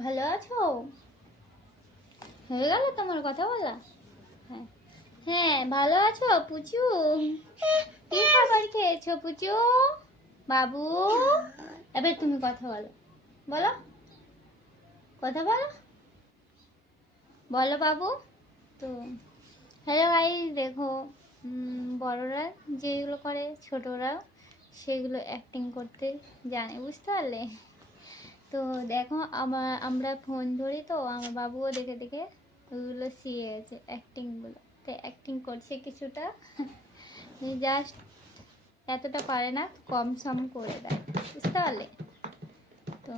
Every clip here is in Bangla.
ভালো আছো? হয়ে গেল তোমার কথা বলা? হ্যাঁ হ্যাঁ, ভালো আছো পুচু? কি খাবার খেয়েছো পুচু? বাবু, এবার তুমি কথা বলো। বলো, কথা বলো, বলো বাবু। তো হ্যালো গাইস, দেখো, বড়রা যেগুলো করে ছোটরা সেগুলো অ্যাক্টিং করতে জানে, বুঝতে পারলে? তো দেখো, আমরা ফোন ধরি, তো আমার বাবুও দেখে দেখে ওগুলো শিখে গেছে অ্যাক্টিংগুলো। তো অ্যাক্টিং করছে কিছুটা, জাস্ট এতটা পারে না, কম সম করে দেয়, বুঝতে পারলে? তো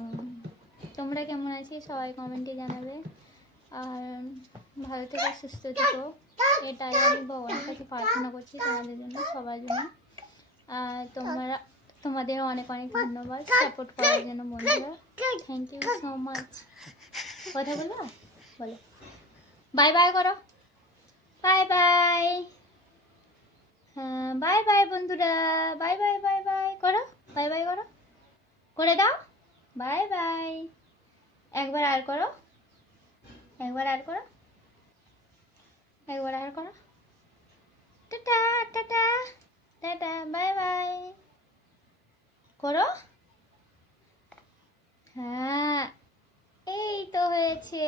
তোমরা কেমন আছি সবাই কমেন্টে জানাবে। আর ভালো থেকো, সুস্থ থেকো, এটাই আমি ভগবানের কাছে প্রার্থনা করছি তোমাদের জন্য, সবার জন্য। আর তোমাদের অনেক অনেক ধন্যবাদ সাপোর্ট করার জন্য বন্ধুরা। Thank you so much. কথা বলবো? বলো, বাই বাই করো, বাই বাই। হ্যাঁ, বাই বাই বন্ধুরা, বাই বাই, বাই বাই করো, বাই বাই করো, করে দাও, বাই বাই। একবার আর করো, একবার আর করো, একবার আর করো, tata, tata, tata, by bye করো। হ্যাঁ, এই তো হয়েছে।